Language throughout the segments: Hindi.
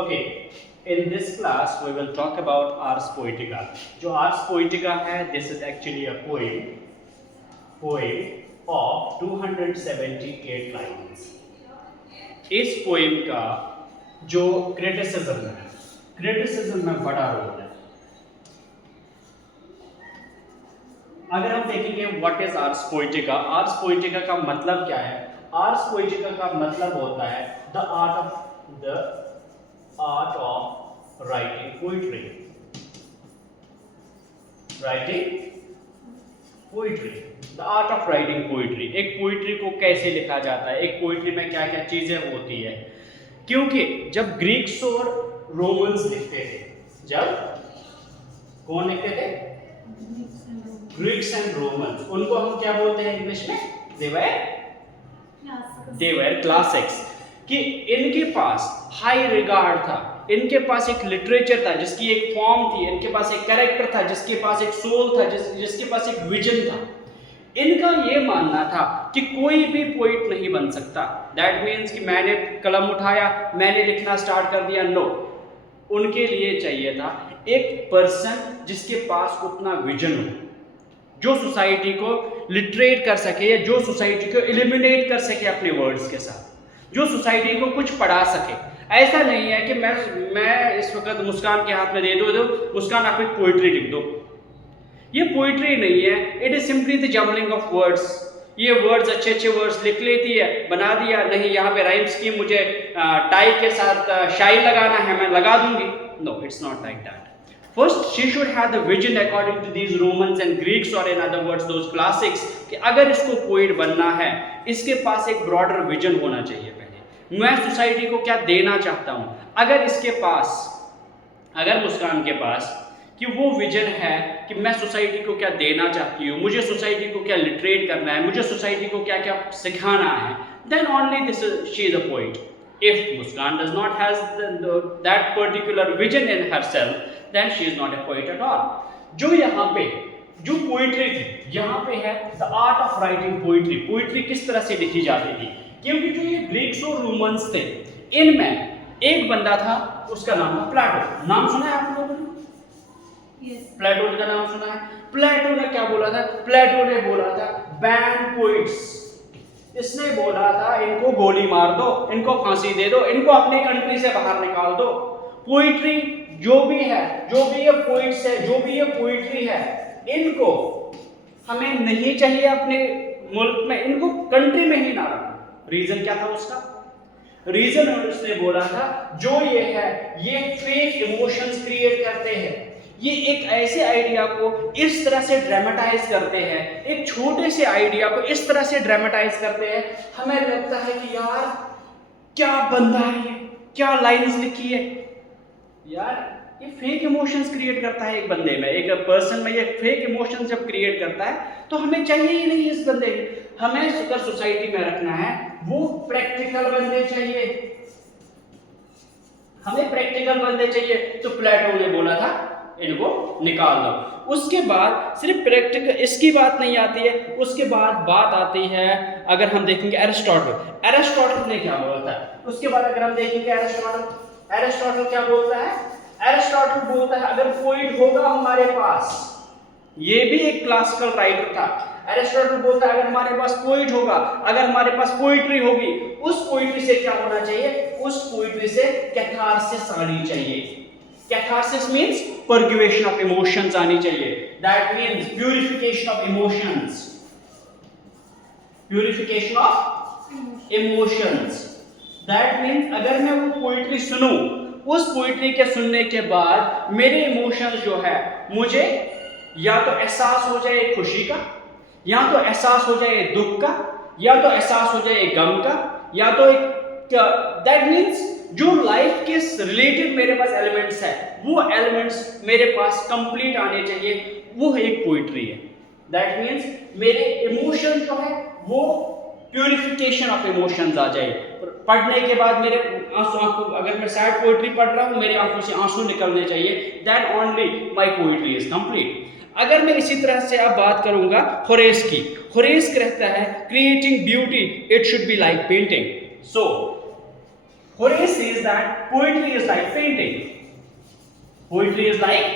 Okay, in this class we will talk about Ars Poetica. जो Ars Poetica है, this is actually a poem of 278 lines. इस poem का जो criticism में बड़ा रोल है. अगर हम देखेंगे what is Ars Poetica, Ars Poetica का मतलब क्या है? आर्स पोएटिका का मतलब होता है the art of writing poetry. The art of writing poetry. एक पोइट्री को कैसे लिखा जाता है, एक पोइट्री में क्या क्या चीजें होती है. क्योंकि जब ग्रीक्स और रोमन्स लिखते थे, जब कौन लिखते थे? Greeks and Romans. उनको हम क्या बोलते हैं इंग्लिश में? दे वर क्लासिक्स. कि इनके पास हाई रिगार्ड था, इनके पास एक लिटरेचर था जिसकी एक फॉर्म थी, इनके पास एक कैरेक्टर था, जिसके पास एक सोल था, जिसके पास एक विजन था. इनका ये मानना था कि कोई भी पोइट नहीं बन सकता. दैट मीन्स कि मैंने कलम उठाया, मैंने लिखना स्टार्ट कर दिया. नो, उनके लिए चाहिए था एक पर्सन जिसके पास उतना विजन हो, जो सोसाइटी को लिटरेट कर सके, या जो सोसाइटी को इल्यूमिनेट कर सके अपने वर्ड्स के साथ, जो सोसाइटी को कुछ पढ़ा सके. ऐसा नहीं है कि मैं इस वक्त मुस्कान के हाथ में दे दो मुस्कान आप एक पोइट्री लिख दो. ये पोइट्री नहीं है, it is simply the jumbling of words. ये वर्ड्स अच्छे वर्ड्स लिख लेती है, बना दिया. नहीं, यहाँ पे राइम स्कीम मुझे टाई के साथ शाई लगाना है, मैं लगा दूंगी. No, it's not like that. First, she should have the vision according to these Romans and Greeks, or in other words, those classics. कि अगर इसको पोइट बनना है, इसके पास एक ब्रॉडर विजन होना चाहिए. पहले मैं सोसाइटी को क्या देना चाहता हूँ. अगर इसके पास, अगर मुस्कान के पास कि वो विजन है कि मैं सोसाइटी को क्या देना चाहती हूँ, मुझे सोसाइटी को क्या लिटरेट करना है, मुझे सोसाइटी को क्या क्या सिखाना है, then only she is a poet. If Muskan does not has that particular vision in herself, then she is not a poet at all. जो यहाँ पे जो पोइट्री थी, यहाँ पे है the art of writing poetry. Poetry किस तरह से लिखी जाती थी? क्योंकि जो ये ग्रीक्स और रोमन्स थे, इनमें एक बंदा था, उसका नाम था प्लेटो. नाम सुना है आप लोगों ने? प्लेटो का नाम सुना है? प्लेटो ने क्या बोला था? प्लेटो ने बोला था बैन पोइट्स. इसने बोला था इनको गोली मार दो, इनको फांसी दे दो, इनको अपनी कंट्री से बाहर निकाल दो. पोइट्री जो भी है, जो भी ये पोइट्स है, जो भी ये पोइट्री है, इनको हमें नहीं चाहिए अपने मुल्क में, इनको कंट्री में ही ना रखो. रीजन क्या था उसका? रीजन उसने बोला था जो ये है, ये फेक इमोशंस क्रिएट करते हैं. ये एक ऐसे आइडिया को इस तरह से ड्रामेटाइज करते हैं, एक छोटे से आइडिया को इस तरह से ड्रामेटाइज करते हैं. हमें लगता है कि यार क्या बंदा है ये, क्या लाइन्स लिखी है. यार ये फेक इमोशंस क्रिएट करता है एक बंदे में, एक पर्सन में. ये फेक इमोशंस जब क्रिएट करता है तो हमें चाहिए ही नहीं इस बंदे को. हमें अगर सोसाइटी में रखना है, वो प्रैक्टिकल बंदे चाहिए, हमें प्रैक्टिकल बंदे चाहिए. तो प्लेटो ने बोला था इनको निकाल दो. उसके बाद सिर्फ प्रैक्टिकल इसकी बात नहीं आती है, उसके बाद बात आती है, अगर हम देखेंगे एरिस्टोटल ने क्या बोला था. उसके बाद अगर हम देखेंगे एरिस्टोटल क्या बोलता है? एरिस्टोटल बोलता है अगर पोइट होगा हमारे पास, ये भी एक क्लासिकल राइटर था. एरिस्टोटल बोलता है अगर हमारे पास पोइट होगा, अगर हमारे पास पोइट्री होगी, उस पोइट्री से क्या होना चाहिए? उस पोइट्री से कैथारसिस आनी चाहिए. कैथारसिस मीन्स पर्ग्युएशन ऑफ इमोशंस आनी चाहिए. That means purification of emotions. Purification of emotions. That means अगर मैं वो पोइट्री सुनूं, उस पोइट्री के सुनने के बाद मेरे इमोशंस जो है, मुझे या तो एहसास हो जाए खुशी का, या तो एहसास हो जाए दुख का, या तो एहसास हो जाए गम का, या तो एक दैट मीन्स जो लाइफ के रिलेटेड मेरे पास एलिमेंट्स है, वो एलिमेंट्स मेरे पास कंप्लीट आने चाहिए. वो एक पोइट्री है. दैट मीन्स मेरे इमोशन जो है वो प्यूरिफिकेशन ऑफ इमोशंस आ जाए. पढ़ने के बाद मेरे आंखों, अगर मैं सैड पोइट्री पढ़ रहा हूँ, मेरे आंखों से आंसू निकलने चाहिए. That only my poetry is complete. अगर मैं इसी तरह से अब बात करूंगा होरेस की. होरेस कहता है creating beauty it should be like painting. So Horace says that poetry is like painting. Poetry is like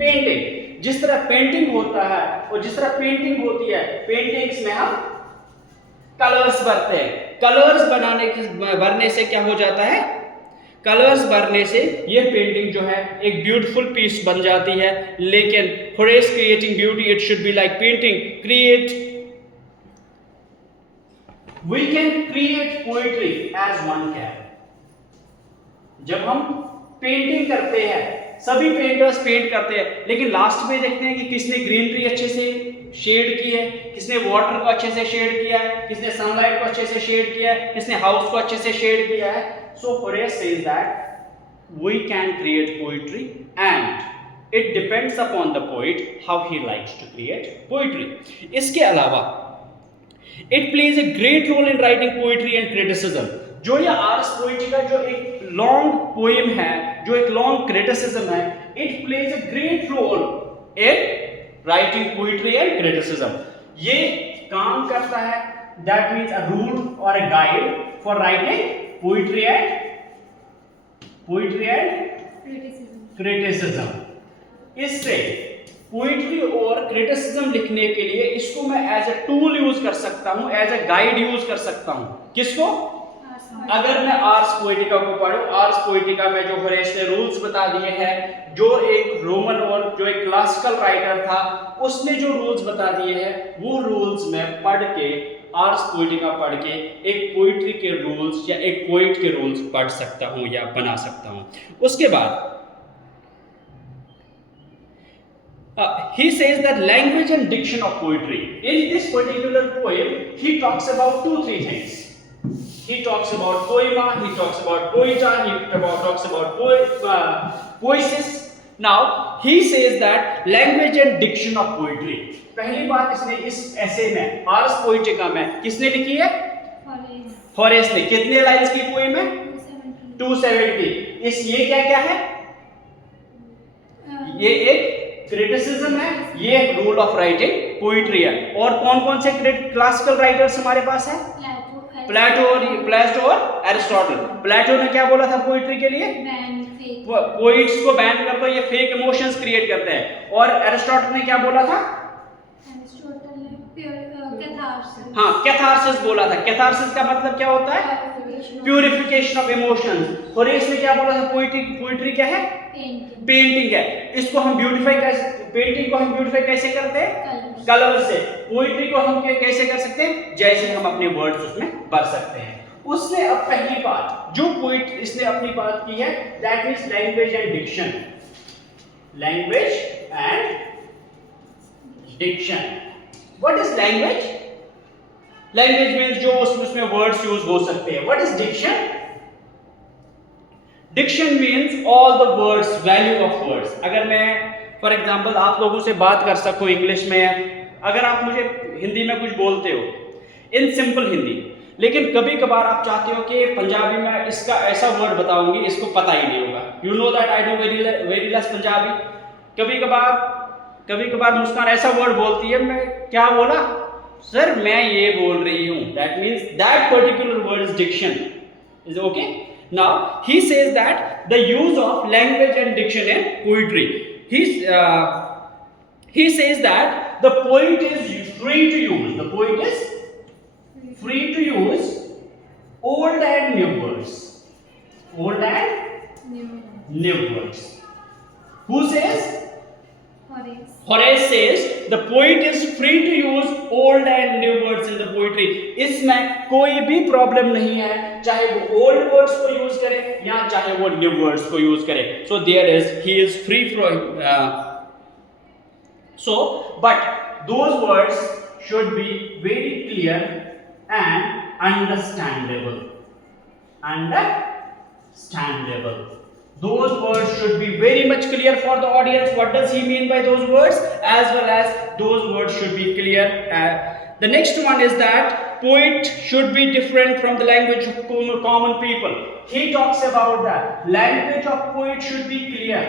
painting. जिस तरह पेंटिंग होता है और जिस तरह पेंटिंग होती है, पेंटिंग्स में हम कलर्स भरते हैं. कलर्स भरने से क्या हो जाता है? कलर्स भरने से ये पेंटिंग जो है एक ब्यूटीफुल पीस बन जाती है. लेकिन Horace creating beauty, it should be like painting. We can create poetry as one can. जब हम पेंटिंग करते हैं, सभी पेंटर्स पेंट करते हैं, लेकिन लास्ट में देखते हैं कि किसने ग्रीनरी अच्छे से शेड की है, किसने वाटर को अच्छे से शेड किया है, किसने सनलाइट को अच्छे से शेड किया है, किसने हाउस को अच्छे से शेड किया है. So Horace says that we can create poetry and it depends upon the poet how he likes to create poetry. इसके अलावा it plays a great role in writing poetry and criticism. जो ये आर्स पोइट्री का जो एक लॉन्ग पोएम है, जो एक लॉन्ग क्रिटिसिज्म है, it plays a great role in writing poetry and criticism. ये काम करता है, that means a rule or a guide for writing poetry and criticism. इससे पोइट्री और क्रिटिसिज्म लिखने के लिए इसको मैं एज अ टूल यूज कर सकता हूं, एज अ गाइड यूज कर सकता हूं. किसको? अगर मैं आर्स पोएटिका को पढूं, आर्स पोएटिका में जो होरेस ने रूल्स बता दिए हैं, जो एक रोमन और जो एक क्लासिकल राइटर था उसने जो रूल्स बता दिए हैं, वो रूल्स मैं पढ़ के, आर्स पोएटिका पढ़ के एक पोइट्री के रूल्स या एक पोइट के रूल्स पढ़ सकता हूं या बना सकता हूं. उसके बाद he says that language and diction of poetry. In this particular poem, he talks about 2-3 things. He talks about poema, he talks about poeta, he talks about poesis. Now, he says that language and diction of poetry. पहली बात इसने इस ऐसे में, आर्स पोएटिका में किसने लिखी है? होरेस ने. कितने लाइन्स की पोएम है? 270. इस ये क्या क्या है? ये एक क्रिटिसिज्म है, ये रूल ऑफ राइटिंग पोइट्री है. और कौन कौन से क्लासिकल राइटर्स हमारे पास है? प्लेटो और एरिस्टोटल. प्लेटो ने क्या बोला था पोइट्री के लिए? पोइट्स को बैन कर दो, ये फेक इमोशंस क्रिएट करते हैं. और एरिस्टोटल ने क्या बोला था? हाँ, कैथारसिस बोला था. कैथारसिस का मतलब क्या होता है? Purification of emotions. होरेस ने क्या बोला था? पोइट्री क्या है? पेंटिंग है. इसको हम ब्यूटीफाई कैसे, पेंटिंग को हम ब्यूटीफाई कैसे करते हैं? कलर से. पोइट्री को हम कैसे कर सकते हैं? जैसे हम अपने वर्ड्स उसमें भर सकते हैं. उसने अब पहली बात जो पोइट इसने अपनी बात की है, that means language and diction. Language and diction. What is language? Language means जो उसमें वर्ड्स यूज हो सकते हैं. What is diction? Diction means all the words, value of words. अगर मैं फॉर एग्जाम्पल आप लोगों से बात कर सकूं इंग्लिश में, अगर आप मुझे हिंदी में कुछ बोलते हो इन सिंपल हिंदी, लेकिन कभी कभार आप चाहते हो कि पंजाबी में इसका ऐसा वर्ड बताऊंगी इसको पता ही नहीं होगा. You know that I know very less Punjabi. कभी कभार मुस्कान ऐसा वर्ड बोलती है, मैं क्या बोला सर, मैं ये बोल रही हूं. That means that particular word is diction. Is okay? Now he says that the use of language and diction in poetry. He says that the poet is free to use. The poet is free to use old and new words. Old and new words. Who says? Horace says the poet is free to use old and new words in the poetry. इसमें कोई भी प्रॉब्लम नहीं है, चाहे वो ओल्ड वर्ड्स को यूज करे या चाहे वो न्यू वर्ड्स को यूज करे. So there is, he is free from. So, but those words should be very clear and understandable. Understandable. Those words should be very much clear for the audience. What does he mean by those words? As well as those words should be clear. The next one is that poet should be different from the language of common people. He talks about that. Language of poet should be clear.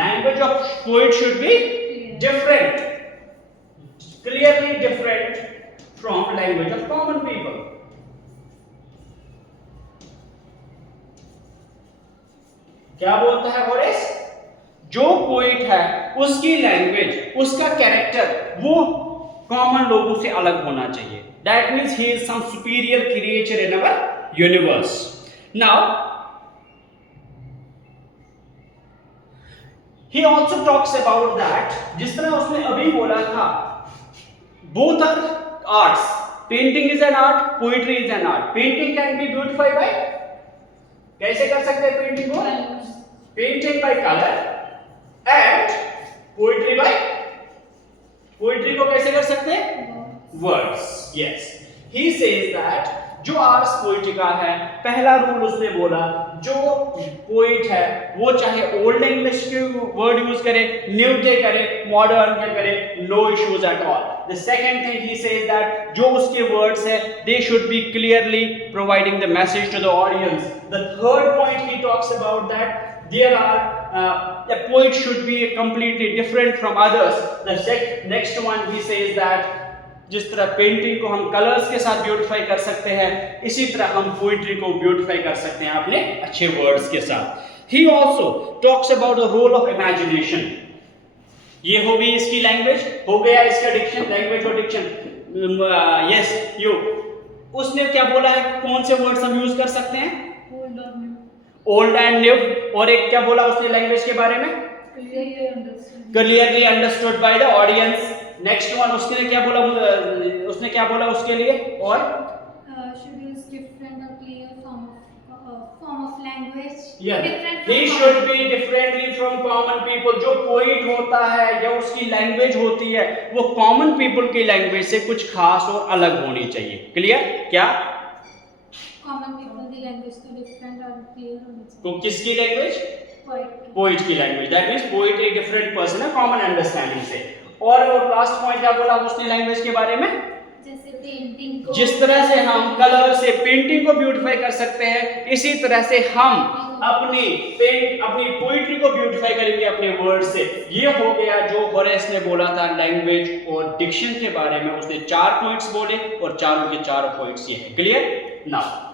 Language of poet should be different. Clearly different from language of common people. क्या बोलता है होरेस? जो पोइट है उसकी लैंग्वेज, उसका कैरेक्टर वो कॉमन लोगों से अलग होना चाहिए. That means he is some superior creature in our universe. Now he also talks about that, जिस तरह उसने अभी बोला था, both are arts. Painting is an art, poetry is an art. Painting can be beautified by, कैसे कर सकते हैं पेंटिंग को? Painting by color and poetry by, poetry को कैसे कर सकते हैं? Words. Yes. He says that जो आर्स पोइटिका है, पहला रूल उसने बोला, जो पोइट है वो चाहे ओल्ड इंग्लिश के वर्ड यूज करे, न्यू के करे, मॉडर्न के करे, no issues at all. The second thing he says that जो उसके वर्ड्स है they should be clearly providing the message to the audience. The third point he talks about that there are a poet should be completely different from others. The next one he says that जिस तरह पेंटिंग को हम कलर्स के साथ ब्यूटिफाई कर सकते हैं, इसी तरह हम पोइट्री को ब्यूटिफाई कर सकते हैं अपने अच्छे वर्ड्स के साथ. He also talks about the role of imagination. ये हो गई इसकी लैंग्वेज, हो गया इसका डिक्शन, लैंग्वेज और डिक्शन. Yes you. उसने क्या बोला है, कौन से वर्ड्स हम यूज कर सकते हैं? Old and new. और एक क्या बोला उसने लैंग्वेज के बारे में? Clearly understood by the audience. Next one उसने क्या बोला, उसने क्या बोला उसके लिए? और should use different or clear form of language. Yeah. He should be differently from common people. जो पोइट होता है या उसकी लैंग्वेज होती है वो कॉमन पीपल की लैंग्वेज से कुछ खास और अलग होनी चाहिए. क्लियर? क्या Common people की लैंग्वेज तो different और clear होनी चाहिए. तो किसकी लैंग्वेज? पोइट की लैंग्वेज. दैट मींस पोइट एक डिफरेंट पर्सन है कॉमन अंडरस्टैंडिंग से. और लास्ट पॉइंट क्या बोला उसने लैंग्वेज के बारे में? जैसे पेंटिंग को, जिस तरह से हम कलर से पेंटिंग को ब्यूटिफाई कर सकते हैं, इसी तरह से हम अपनी पोइट्री को ब्यूटिफाई करेंगे अपने वर्ड से. ये हो गया जो होरेस ने बोला था लैंग्वेज और डिक्शन के बारे में. उसने 4 पॉइंट्स बोले और चारों के चारों पॉइंट्स ये हैं. Clear? Now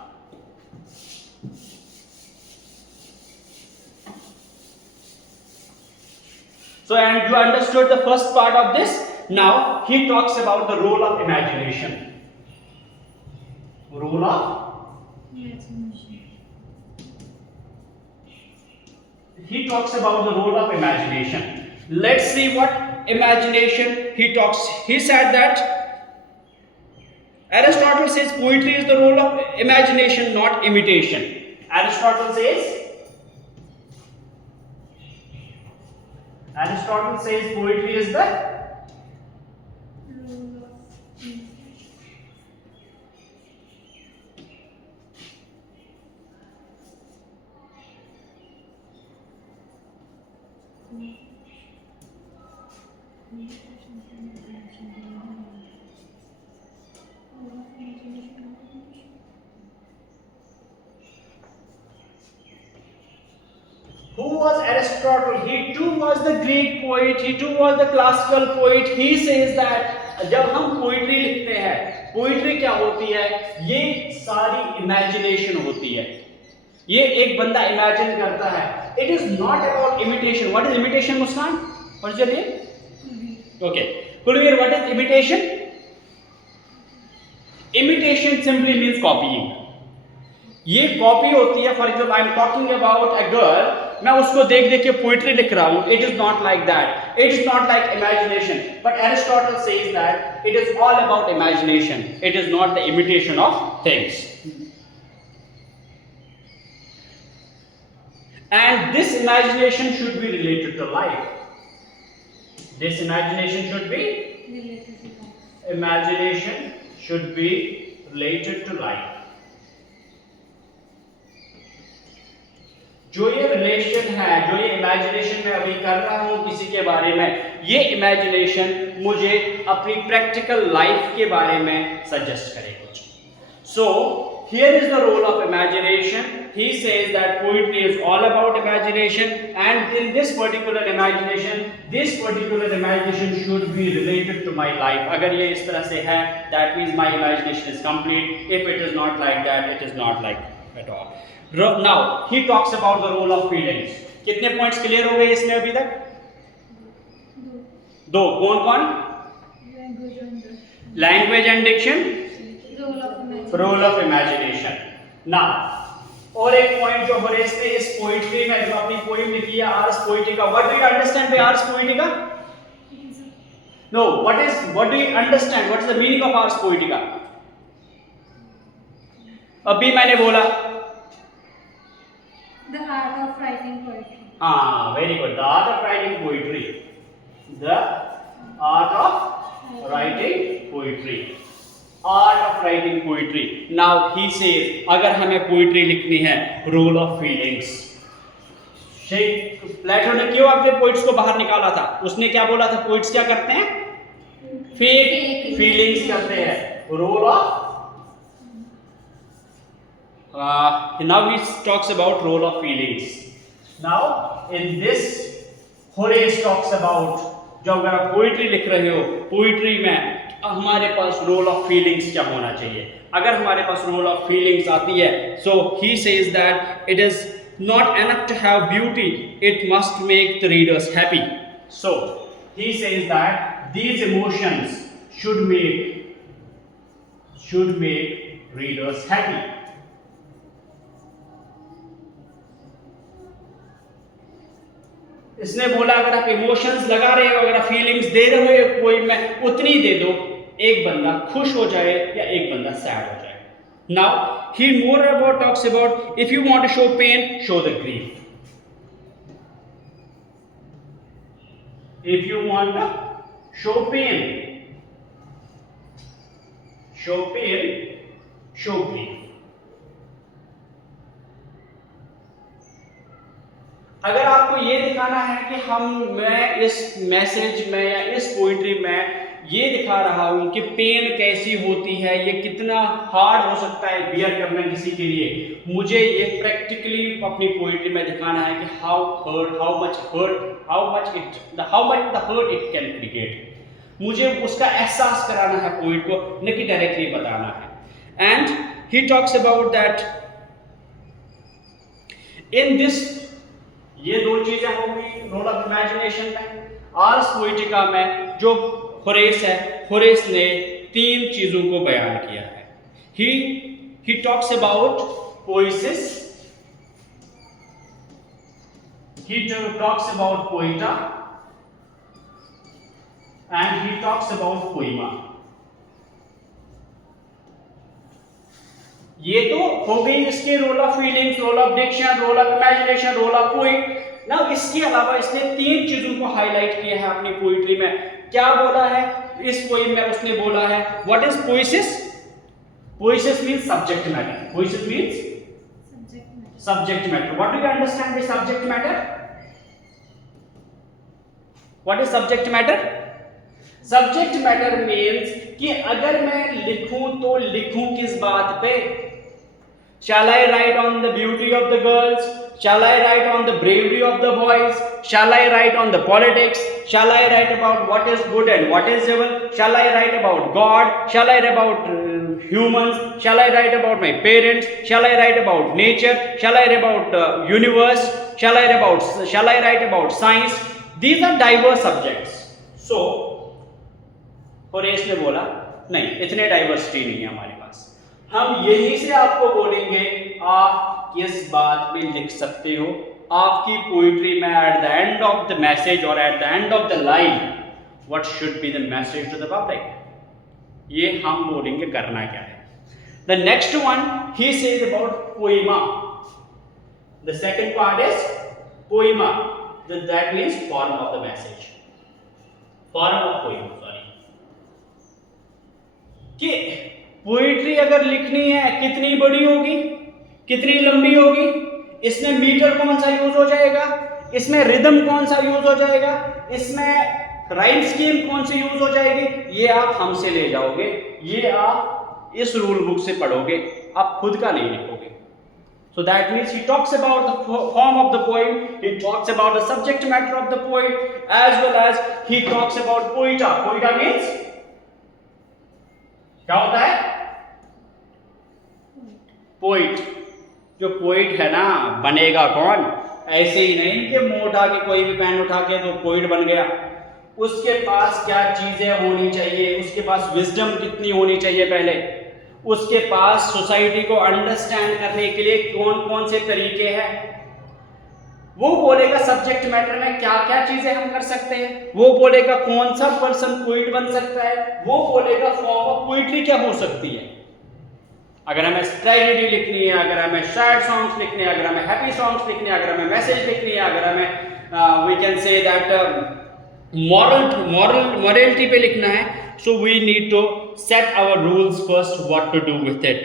so and you understood the first part of this. Now he talks about the role of imagination. Role of he talks about the role of imagination. Let's see what imagination he talks. He said that Aristotle says poetry is the role of imagination, not imitation. Aristotle says poetry is the Who was Aristotle? He too was the Greek poet. He too was the classical poet. He says that जब हम पोइट्री लिखते हैं, पोइट्री क्या होती है? ये सारी इमेजिनेशन होती है. ये एक बंदा इमेजिन करता है. It is not about imitation. What is imitation, Muskan? What is your name? Okay. Kulveer, what is imitation? Imitation simply means copying. ये कॉपी होती है. For example I am talking about a girl, मैं उसको देख देख के पोइट्री लिख रहा हूं. It is not like that. It is not like imagination. But Aristotle says that it is all about imagination. It is not the imitation of things. And this imagination should be related to life. This imagination should be related to life. जो ये रिलेशन है, जो ये इमेजिनेशन मैं अभी कर रहा हूं किसी के बारे में, ये इमेजिनेशन मुझे अपनी प्रैक्टिकल लाइफ के बारे में सजेस्ट करे कुछ. सो here is the role of imagination. He says that poetry is all about imagination, and in this particular imagination should be related to my life. अगर ये इस तरह से है, that means my imagination is complete. If it is not like that, it is not like at all. Now he talks about the role of feelings. कितने पॉइंट्स क्लियर हो गए इसमें अभी तक? दो. कौन कौन? Language and diction, role of imagination. Now और एक पॉइंट जो होरेस ने इस पोइट्री में जो अपनी पोएम लिखी है Ars Poetica, what do you understand by Ars Poetica? No, what do you understand, what is the meaning of ars poetica? अभी मैंने बोला the art of writing poetry. हाँ, very good. The art of writing poetry, the art of writing poetry, art of writing poetry. Now he says अगर हमें पोइट्री लिखनी है, रोल ऑफ फीलिंग्स. प्लेटो ने क्यों अपने पोइट्स को बाहर निकाला था? उसने क्या बोला था? पोइट्स क्या करते हैं? फेक फीलिंग्स करते हैं. Role of now he talks about role of feelings. Now in this Horace talks about, जो अगर आप पोइट्री लिख रहे हो, पोइट्री में हमारे पास रोल ऑफ फीलिंग्स क्या होना चाहिए. अगर हमारे पास रोल ऑफ फीलिंग्स आती है, so he says that it is not enough to have beauty, it must make the readers happy. So he says that these emotions should make readers happy. इसने बोला अगर आप इमोशंस लगा रहे हो, अगर आप फीलिंग्स दे रहे हो कोई में, उतनी दे दो, एक बंदा खुश हो जाए या एक बंदा सैड हो जाए. Now he more about talks about if you want to show pain, show the grief. If you want to show pain, show grief. अगर आपको ये दिखाना है कि मैं इस मैसेज में या इस पोइट्री में ये दिखा रहा हूं कि पेन कैसी होती है, ये कितना हार्ड हो सकता है बियर करना किसी के लिए, मुझे ये प्रैक्टिकली अपनी पोइट्री में दिखाना है कि how much the hurt it can create. मुझे उसका एहसास कराना है पोइट को, न कि डायरेक्टली बताना है. And he talks about that in this, ये दो चीजें होंगी रोल ऑफ इमेजिनेशन में. आर्स पोएटिका में जो होरेस है, होरेस ने तीन चीजों को बयान किया है. He talks about poiesis, he talks about poeta and he talks about poema. ये तो हो गई इसके role of feelings, role of diction, role of imagination, role of poet. No इसके अलावा इसने तीन चीजों को हाईलाइट किया है अपनी पोइट्री में. क्या बोला है इस पोइम में? उसने बोला है what is poiesis? Poiesis means subject matter. Poiesis means subject matter. What do you understand by subject matter? What is subject matter? Subject matter means कि अगर मैं लिखूं तो लिखूं किस बात पे? Shall I write on the beauty of the girls? Shall I write on the bravery of the boys? Shall I write on the politics? Shall I write about what is good and what is evil? Shall I write about God? Shall I write about humans? Shall I write about my parents? Shall I write about nature? Shall I write about universe? Shall I write about science? These are diverse subjects. So Horace ने बोला नहीं, इतने डाइवर्सिटी नहीं है हमारे पास. हम यहीं से आपको बोलेंगे आप किस बात में लिख सकते हो. आपकी पोइट्री में at the end of the message और at the end of the line what should be the message to the public, ये हम बोलेंगे करना क्या है. The next one he says about poema. The second part is poema, that means form of the message, form of poema. कि पोइट्री अगर लिखनी है कितनी बड़ी होगी, कितनी लंबी होगी, इसमें मीटर कौन सा यूज हो जाएगा, इसमें रिदम कौन सा यूज हो जाएगा, इसमें राइम स्कीम कौन सी यूज हो जाएगी, ये आप हमसे ले जाओगे, ये आप इस रूल बुक से पढ़ोगे, आप खुद का नहीं लिखोगे. So that means he talks about the form of the poem, he talks about the subject matter of the poem, as well as he talks about poeta. Poeta means क्या होता है? पोइट. जो पोइट है ना, बनेगा कौन? ऐसे ही नहीं कि मुंह उठा के कोई भी पेन उठा के तो पोइट बन गया। उसके पास क्या चीजें होनी चाहिए, उसके पास विजडम कितनी होनी चाहिए पहले, उसके पास सोसाइटी को अंडरस्टैंड करने के लिए कौन कौन से तरीके हैं, वो बोलेगा सब्जेक्ट मैटर में क्या क्या चीजें हम कर सकते हैं, वो बोलेगा कौन सा पर्सन पोइट बन सकता है, वो बोलेगा फॉर्म ऑफ पोइट्री क्या हो सकती है। अगर हमें ट्रेजेडी लिखनी है, अगर हमें सैड सॉन्ग्स लिखने हैं, अगर हमें हैप्पी सॉन्ग्स लिखने हैं, अगर हमें मैसेज लिखनी है, अगर हमें we can say that morality पे लिखना है, so we need to set our rules first what to do with it.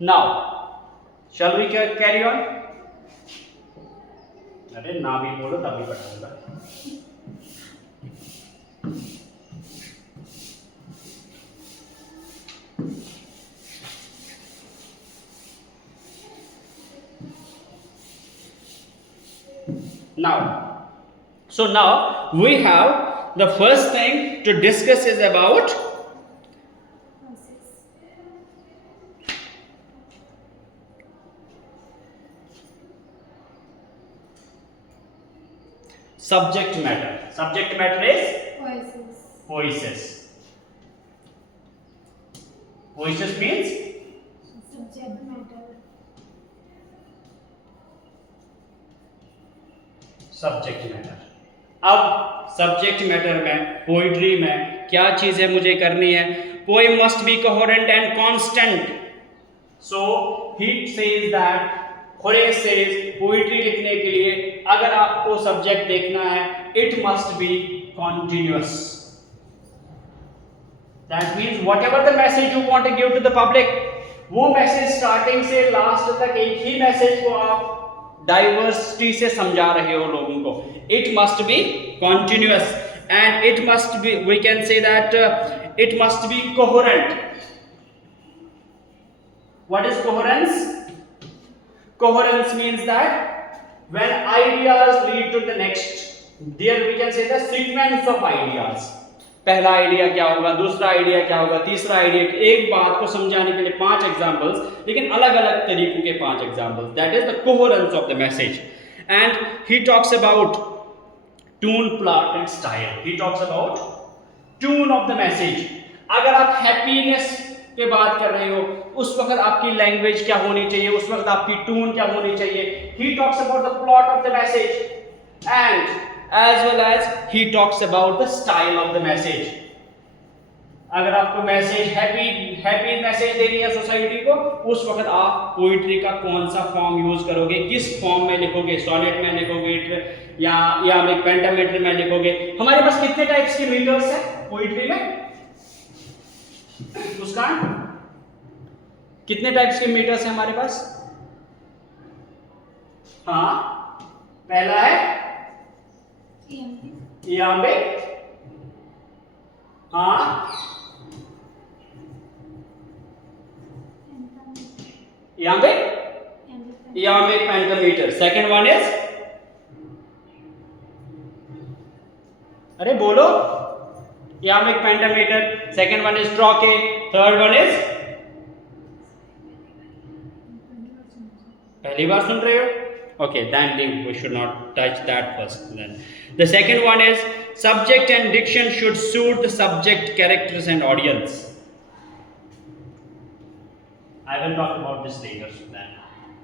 Now shall we carry on? अरे ना भी बोलो तभी बताऊंगा। Now we have the first thing to discuss is about subject matter. Subject matter is voices. Voices means subject matter. Subject matter. अब सब्जेक्ट मैटर में पोइट्री में क्या चीजें मुझे करनी है? Poem must be coherent and constant. So he says that, Horace says, poetry लिखने के लिए अगर आपको सब्जेक्ट देखना है, it must be continuous. That means whatever the message you want to give to the public, वो मैसेज स्टार्टिंग से लास्ट तक एक ही मैसेज को आप डाइवर्सिटी से समझा रहे हो लोगों को। It must be continuous and it must be, we can say that it must be coherent. What is coherence? Coherence means that when ideas lead to the next, there we can say the sequence of ideas. पहला आइडिया क्या होगा, दूसरा आइडिया क्या होगा, तीसरा आइडिया। एक बात को समझाने के लिए 5 एग्जांपल्स, लेकिन अलग अलग तरीकों के 5 examples. That is the coherence of the message. And he talks about tune, plot and style. He talks about tune of the message. अगर आप हैप्पीनेस पे बात कर रहे हो, उस वक्त आपकी लैंग्वेज क्या होनी चाहिए, उस वक्त आपकी ट्यून क्या होनी चाहिए। ही talks about the plot of the message and as well as he talks about the style of the message. अगर आपको मैसेज हैप्पी मैसेज देनी है सोसाइटी को, उस वक्त आप पोइट्री का कौन सा फॉर्म यूज करोगे, किस फॉर्म में लिखोगे, सोनेट में लिखोगे या पेंटामीटर में लिखोगे। हमारे पास कितने टाइप्स के मीटर्स हैं पोइट्री में? मुस्कान, कितने टाइप्स के मीटर्स हैं हमारे पास? हाँ, पहला है इयाम्बिक, हाँ, iambic pentameter. Second one is, अरे बोलो, iambic pentameter. Second one is trochee. Third one is, पहली बार सुन रहे हो? Okay, then we should not touch that first. Then the second one is subject and diction should suit the subject, characters and audience. I will talk about this later then,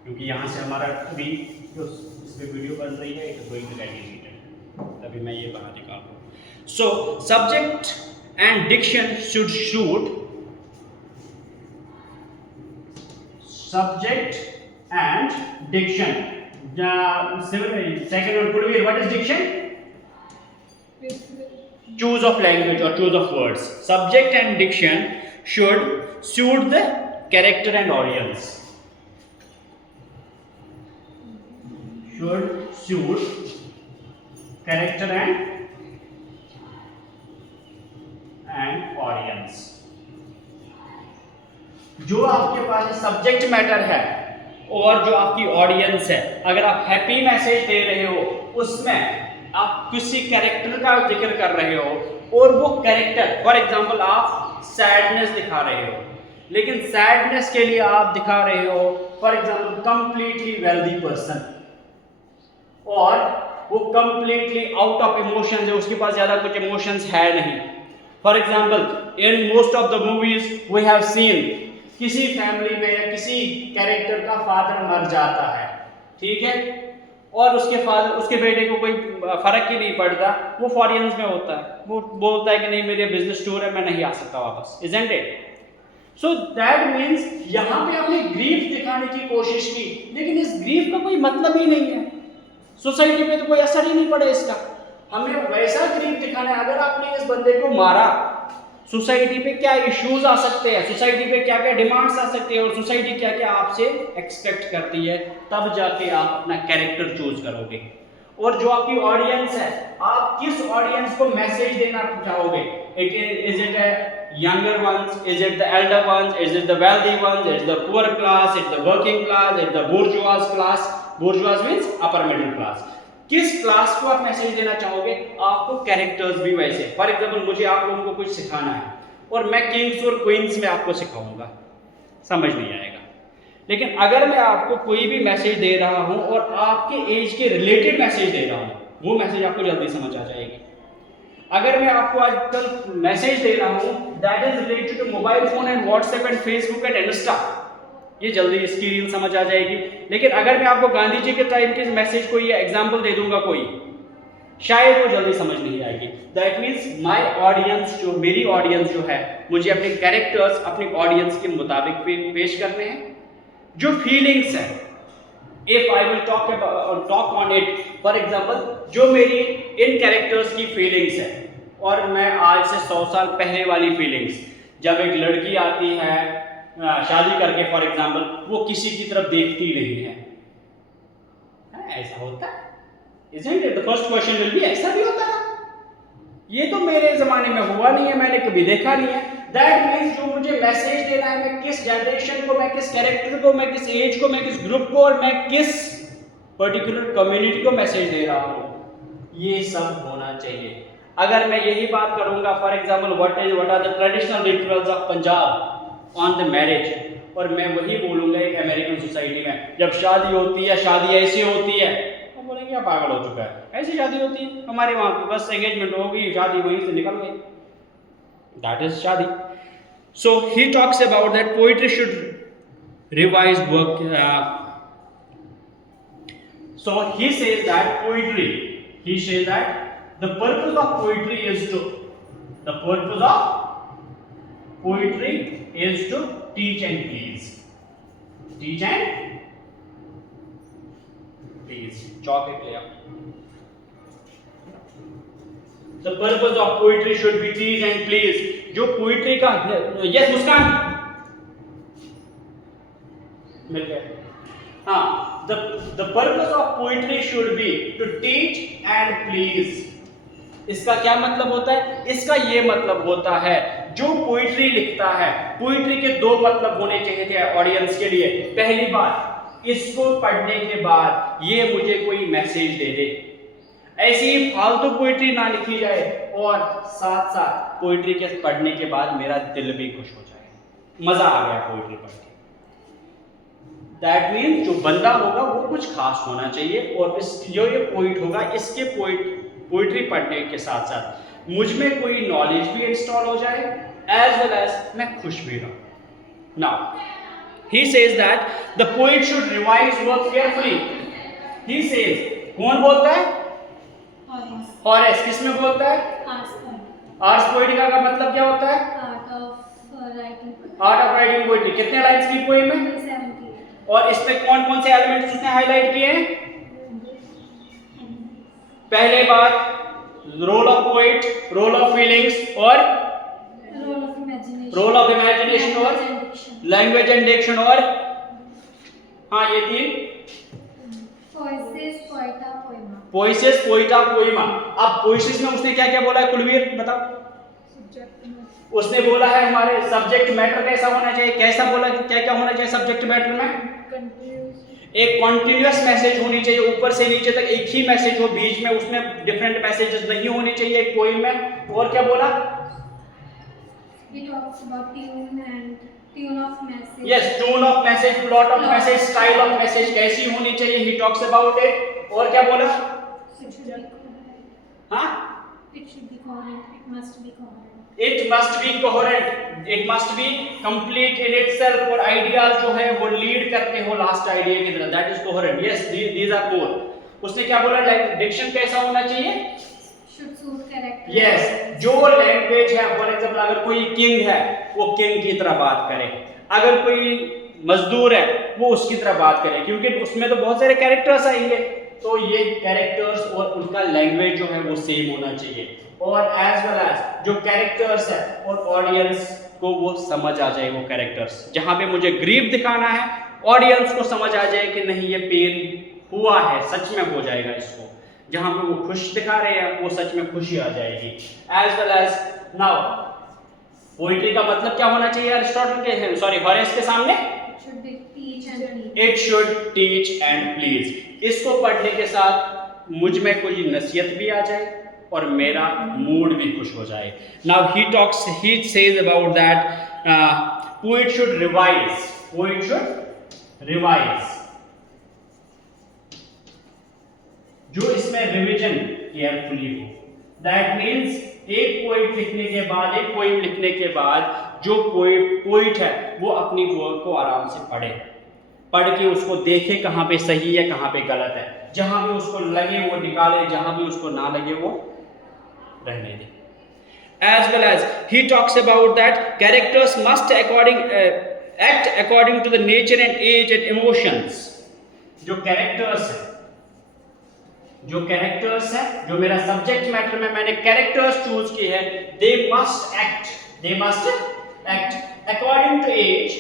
क्योंकि यहाँ से हमारा भी जो इस पे वीडियो बन रही है, it is going to get easier. तभी मैं ये बाहर निकाल रहा हूँ। So subject and diction should suit subject and diction. Second one, Pulveer, what is diction? Choose of language or choose of words. Subject and diction should suit the character and audience. Should suit character and audience. जो आपके पास सब्जेक्ट मैटर है और जो आपकी ऑडियंस है, अगर आप हैप्पी मैसेज दे रहे हो, उसमें आप किसी कैरेक्टर का जिक्र कर रहे हो और वो कैरेक्टर, फॉर एग्जांपल आप सैडनेस दिखा रहे हो लेकिन सैडनेस के लिए आप दिखा रहे हो for example completely wealthy person, और वो कंप्लीटली आउट ऑफ इमोशंस है, उसके पास ज्यादा कुछ इमोशंस है नहीं। For example in most of the movies we have seen किसी फैमिली में या किसी कैरेक्टर का फादर मर जाता है, ठीक है, और उसके बेटे को कोई फर्क ही नहीं पड़ता, वो फॉरेन्स में होता है, वो बोलता है कि नहीं मेरे बिजनेस टूर है, मैं नहीं आ सकता वापस, isn't it? So that means यहाँ पे हमने ग्रीफ दिखाने की कोशिश की, लेकिन इस ग्रीफ का कोई मतलब ही नहीं है, सोसाइटी पे तो कोई असर ही नहीं पड़े इसका। हमें वैसा ग्रीफ दिखाना है, अगर आपने इस बंदे को मारा, सोसाइटी पे क्या इश्यूज आ सकते हैं, सोसाइटी पे क्या क्या डिमांड्स आ सकते हैं, और सोसाइटी क्या क्या आपसे एक्सपेक्ट करती है, तब जाके आप अपना कैरेक्टर चूज करोगे। और जो आपकी ऑडियंस है, आप किस ऑडियंस को मैसेज देना चाहोगे? Is it younger ones, is it the elder ones, is it the wealthy ones, is the poor class, is the working class, is the bourgeoisie class? Bourgeoisie means upper middle class. किस क्लास को आप मैसेज देना चाहोगे? आपको कैरेक्टर्स भी वैसे, फॉर एग्जाम्पल मुझे आप लोगों को कुछ सिखाना है और मैं किंग्स और क्वींस में आपको सिखाऊंगा, समझ नहीं आएगा। लेकिन अगर मैं आपको कोई भी मैसेज दे रहा हूं और आपके एज के रिलेटेड मैसेज दे रहा हूं, वो मैसेज आपको जल्दी समझ आ जाएगी। अगर मैं आपको आजकल मैसेज दे रहा हूं that is related to mobile phone and WhatsApp and Facebook and Insta, ये जल्दी इसकी रील समझ आ जाएगी। लेकिन अगर मैं आपको गांधी जी के टाइम के मैसेज को या एग्जाम्पल दे दूंगा कोई, शायद वो जल्दी समझ नहीं आएगी। दैट मीन्स माई ऑडियंस, जो मेरी ऑडियंस जो है, मुझे अपने कैरेक्टर्स अपनी ऑडियंस के मुताबिक पेश करने हैं। जो फीलिंग्स है, if I will talk on it, for example जो मेरी इन कैरेक्टर्स की फीलिंग्स है, और मैं आज से 100 साल पहले वाली फीलिंग्स, जब एक लड़की आती है शादी करके फॉर एग्जाम्पल, वो किसी की तरफ देखती नहीं है, ऐसा होता है? Isn't it? The first question will be, ऐसा भी होता है? ये तो मेरे जमाने में हुआ नहीं है, मैंने कभी देखा नहीं है। That means जो मुझे मैसेज देना है, मैं किस जनरेशन को, मैं किस कैरेक्टर को, मैं किस एज को, मैं किस ग्रुप को, और मैं किस पर्टिकुलर कम्युनिटी को मैसेज दे रहा हूँ, ये सब होना चाहिए। अगर मैं यही बात करूंगा for example what are the traditional rituals of Punjab on the marriage, और मैं वही बोलूंगा एक अमेरिकन सोसाइटी में जब शादी होती है, शादी ऐसी होती है, तो बोलेंगे क्या पागल हो चुका है, ऐसी शादी होती है? हमारे वहां तो बस एंगेजमेंट होगी, शादी वहीं से निकल गई, दैट इज शादी। So he talks about that poetry should revise work, so he says that poetry, he says that the purpose of poetry is to teach and please. Chalk it ले आओ. The purpose of poetry should be teach and please. जो poetry का, yes मुस्कान मिल गया, हाँ, the purpose of poetry should be to teach and please. इसका क्या मतलब होता है? इसका ये मतलब होता है, जो पोइट्री लिखता है, पोइट्री के दो मतलब होने चाहिए थे ऑडियंस के लिए। पहली बात, इसको पढ़ने के बाद ये मुझे कोई मैसेज दे दे, ऐसी ही फालतू पोइट्री ना लिखी जाए, और साथ साथ पोइट्री के पढ़ने के बाद मेरा दिल भी खुश हो जाए, मजा आ गया पोइट्री पढ़ के। दैट मीन्स जो बंदा होगा वो कुछ खास होना चाहिए, और जो ये पोइट होगा, इसके पोइट्री पढ़ने के साथ साथ मुझ में कोई नॉलेज भी इंस्टॉल हो जाए, एज वेल एज मैं खुश भी रहूं। Now he says that the poet should revise work carefully. He says, कौन बोलता है? हॉरेस। किस में बोलता है? आर्स पोएटिका का मतलब क्या होता है? Art of writing poetry. कितने लाइन्स की पोएम है? 70। और इसमें कौन कौन से एलिमेंट्स उसने हाईलाइट किए हैं? पहले बात, role of poet, role of feelings, और रोल ऑफ इमेजिनेशन, और लैंग्वेज एंड डिक्शन, और हाँ ये तीन, पोइसेस, पोइटा, पोइमा। अब पोइसेस में उसने क्या क्या बोला है कुलवीर बताओ? उसने बोला है हमारे सब्जेक्ट मैटर कैसा होना चाहिए, कैसा बोला, क्या क्या होना चाहिए सब्जेक्ट मैटर में? एक कॉन्टिन्यूअस मैसेज होनी चाहिए, ऊपर से नीचे तक एक ही मैसेज हो, बीच में उसमें डिफरेंट मैसेजेस नहीं होने चाहिए एक पोएम में। और क्या बोला? He talks about tune and Tune of message. Yes, tone of message, plot of message, style of message कैसी होनी चाहिए, ही टॉक्स अबाउट इट। और क्या बोला? It should be coherent. हाँ, It should be coherent. It must be coherent. It must be coherent, it must B complete in itself, और आइडियाज जो है वो लीड करते हो लास्ट आइडिया की तरफ, that is coherent. Yes, these are more. उसने क्या बोला, डिक्शन कैसा होना चाहिए? Should suit character. यस, जो लैंग्वेज है, फॉर एग्जांपल अगर कोई किंग है वो किंग की तरह बात करे, अगर कोई मजदूर है वो उसकी तरह बात करे, क्योंकि उसमें तो बहुत सारे कैरेक्टर्स आएंगे, तो ये कैरेक्टर्स और उनका लैंग्वेज जो है वो सेम होना चाहिए, और एज वेल एज जो कैरेक्टर्स है और ऑडियंस को वो समझ आ जाए, वो कैरेक्टर्स जहाँ पे मुझे ग्रीफ दिखाना है ऑडियंस को समझ आ जाए कि नहीं ये पेन हुआ है, सच में हो जाएगा इसको, जहाँ पे वो खुश दिखा रहे हैं वो सच में खुशी आ जाएगी। As well as now poetry का मतलब क्या होना चाहिए अरिस्टोटल के, सॉरी हॉरेस के सामने? It should be teach and please. It should teach and please. इसको पढ़ने के साथ मुझ में कोई नसीहत भी आ जाए और मेरा मूड भी खुश हो जाए। Now he says about that poet should revise, poet should revise, जो इसमें रिवीजन केयरफुली हो। दैट मीन्स एक पोएट लिखने के बाद, एक पोएम लिखने के बाद जो पोएट है वो अपनी वर्क को आराम से पढ़ के उसको देखे कहाँ पे सही है कहाँ पे गलत है, जहाँ भी उसको लगे वो निकाले, जहाँ भी उसको ना लगे वो रहने दे। As well as he talks about that characters must act according to the nature and age and emotions। जो कैरेक्टर्स है, जो मेरा सब्जेक्ट मैटर में मैंने कैरेक्टर्स चूज की है, they must act according to age,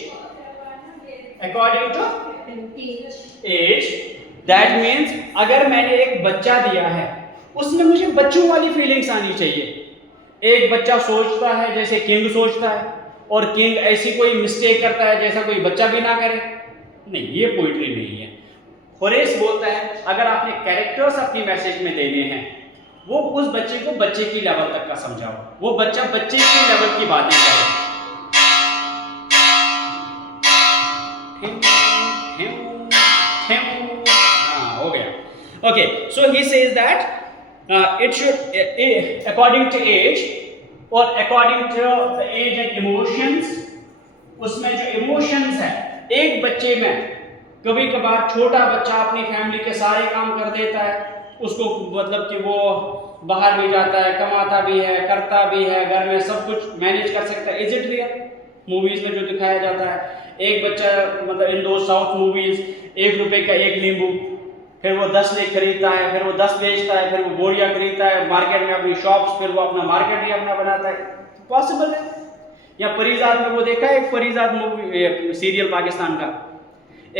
that means अगर मैंने एक बच्चा दिया है उसमें मुझे बच्चों वाली फीलिंग्स आनी चाहिए। एक बच्चा सोचता है जैसे किंग सोचता है, और किंग ऐसी कोई मिस्टेक करता है जैसा कोई बच्चा भी ना करे, नहीं, ये पोइट्री नहीं है। होरेस बोलता है अगर आपने कैरेक्टर्स अपनी मैसेज में देने हैं, वो उस बच्चे को बच्चे की लेवल तक का समझाओ, वो बच्चा बच्चे की लेवल की बातें करे। हाँ, हो गया। Okay, so he says that it should according to age or according to the age and emotions। उसमें जो इमोशंस है, एक बच्चे में कभी कभार छोटा बच्चा अपनी फैमिली के सारे काम कर देता है, उसको मतलब कि वो बाहर भी जाता है, कमाता भी है, करता भी है, घर में सब कुछ मैनेज कर सकता है। Is it real? मूवीज में जो दिखाया जाता है, एक बच्चा मतलब इन दो साउथ मूवीज, 1 रुपए का एक नींबू, फिर वो 10 ले खरीदता है, फिर वो 10 बेचता है, फिर वो बोरियां खरीदता है मार्केट में अपनी शॉप्स, फिर वो अपना मार्केट ही अपना बनाता है। पॉसिबल है? या परिजात में वो देखा है, एक परिजात मूवी सीरियल पाकिस्तान का,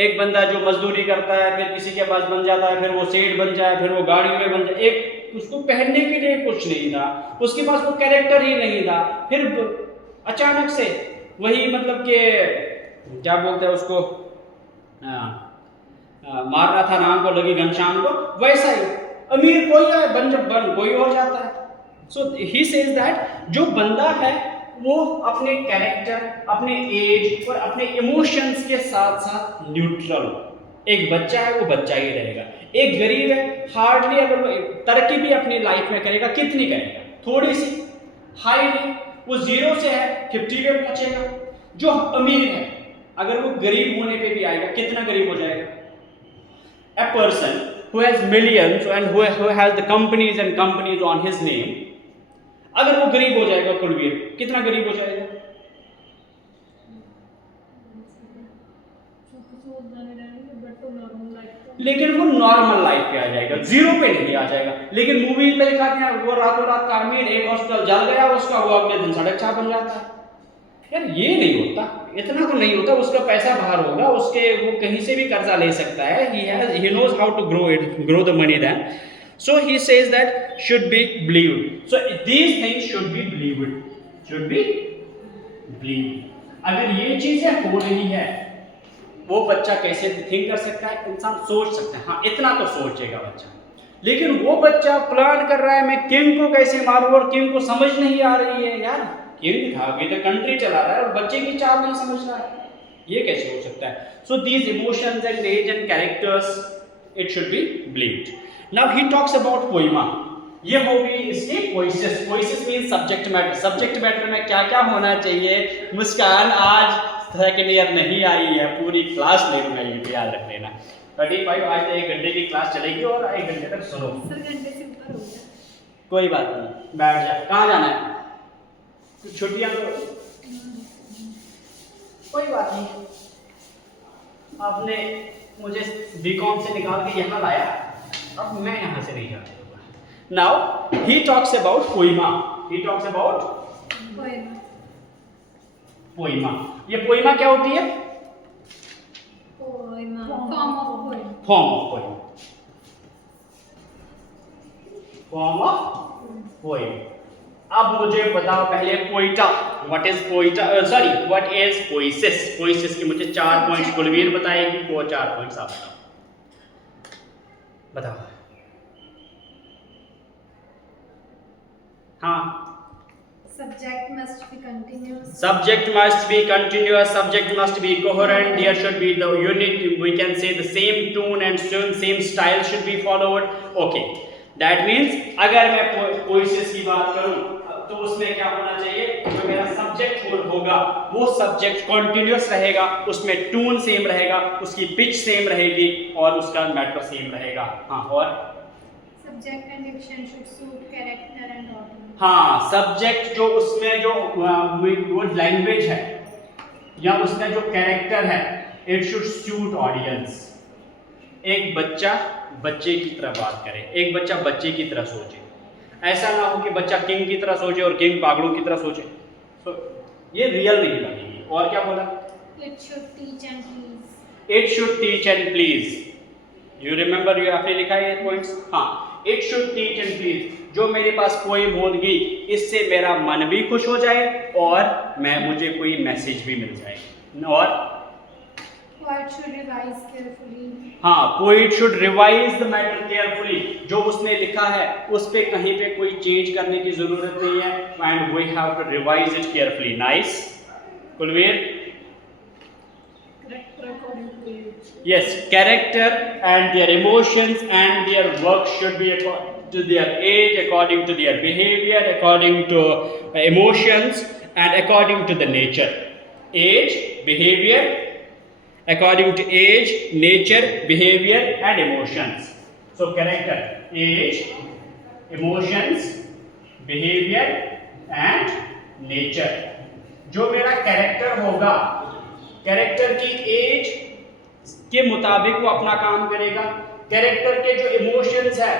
एक बंदा जो मजदूरी करता है, फिर किसी के पास बन जाता है, फिर वो सेठ बन जाए, फिर वो गाड़ियों में बन जाए, एक उसको पहनने के लिए कुछ नहीं था, उसके पास वो कैरेक्टर ही नहीं था, फिर अचानक से वही मतलब कि क्या बोलते हैं उसको, मारना था नाम को लगी घनश्याम को, वैसा ही अमीर कोई है, बन कोई और जाता है। सो ही सेज दैट जो बंदा है वो अपने कैरेक्टर, अपने एज और अपने इमोशंस के साथ साथ न्यूट्रल हो। एक बच्चा है वो बच्चा ही रहेगा, एक गरीब है हार्डली अगर वो तरक्की भी अपनी लाइफ में करेगा, कितनी करेगा, थोड़ी सी, हाईली वो 0 से है 50 पे पहुंचेगा। जो अमीर है अगर वो गरीब होने पे भी आएगा, कितना गरीब हो जाएगा? A person who has millions and who has the companies and companies on his name, अगर वो गरीब हो जाएगा, कुलवीर कितना गरीब हो जाएगा? लेकिन वो नॉर्मल लाइफ पे आ जाएगा, 0 पे नहीं आ जाएगा। लेकिन मूवीज में दिखाते हैं वो रातों रात का अमीर, एक हॉस्पिटल जल गया उसका, वो अगले दिन सड़क छाप बन जाता है। यार ये नहीं होता, इतना तो नहीं होता, उसका पैसा बाहर होगा, उसके वो कहीं से भी कर्जा ले सकता है, he knows how to grow the money then। So he says that should be believed, so these things should be believed। अगर ये चीजें हो रही है, वो बच्चा कैसे थिंक कर सकता है, इंसान सोच सकता है, हाँ इतना तो सोचेगा बच्चा। लेकिन वो बच्चा प्लान कर रहा है मैं किंग को कैसे मारूं, और किंग को समझ नहीं आ रही है यार ये लिखा अभी तो कंट्री चला रहा है और बच्चे की चाल नहीं समझ रहा है, ये कैसे हो सकता है? So these emotions and age and characters it should be blamed. Now he talks about poema. ये हो गई इसकी voices. Voices mean subject matter. Subject matter में क्या क्या होना चाहिए? मुस्कान आज सेकेंड ईयर नहीं आई है, पूरी क्लास ले लूंगा, ये याद रख लेना. 35 आज तो 1 घंटे की क्लास चलेगी और 1 घंटे तक सुनो. सर घंटे से ऊपर हो गया. कोई बात नहीं, बैठ जा. कहाँ जाना है? कुछ छुट्टियां तो कोई बात नहीं. आपने मुझे बीकॉम से निकाल के यहाँ लाया, अब मैं यहाँ से नहीं जाता. Now he talks about poema. He talks about poema. Poema. ये पोइमा क्या होती है? Poema form of poem. Form of poem. Form of poem. अब मुझे बताओ पहले poeta. What is poeta? Sorry, what is poiesis? Poesis के मुझे 4 पॉइंट्स कुलवीर बताएगी, वो 4 पॉइंट्स आप बताओ. हाँ. Subject must be continuous. Subject must be continuous. Subject must be coherent. There should be the unit. We can say the same tone and same style should be followed. Okay. That means अगर मैं poesis की बात करूं तो उसमें क्या होना चाहिए? जो मेरा सब्जेक्ट होगा वो सब्जेक्ट कंटिन्यूअस रहेगा, उसमें टून सेम रहेगा, उसकी पिच सेम रहेगी और उसका मैटर सेम रहेगा. हाँ. और Subject and diction should suit character and audience. हाँ, सब्जेक्ट जो उसमें जो वो लैंग्वेज है या उसमें जो कैरेक्टर है, इट शुड सूट ऑडियंस. एक बच्चा बच्चे की तरह बात करे, एक बच्चा बच्चे की तरह सोचे. ऐसा ना हो कि बच्चा किंग की तरह सोचे और किंग पागलों की तरह सोचे. तो ये रियल नहीं लगेगी. और क्या बोला? It should teach and please. It should teach and please. You remember, you आपने लिखा है ये पॉइंट्स. हाँ, it should teach and please. जो मेरे पास पोएम होगी इससे मेरा मन भी खुश हो जाए और मुझे कोई मैसेज भी मिल जाए. और Poet should revise carefully. हाँ, poet should revise the matter carefully. जो उसने लिखा है उस पे कहीं पे कोई चेंज करने की जरूरत नहीं है. And we have to revise it carefully. Nice Kulvir. Character according to age. Yes, character and their emotions and their work should be according to their age, according to their behavior, according to emotions and according to the nature. Age, behavior, according to age, nature, behavior and emotions. So character, age, emotions, behavior and nature. जो मेरा कैरेक्टर होगा, कैरेक्टर की एज के मुताबिक वो अपना काम करेगा. कैरेक्टर के जो इमोशंस है,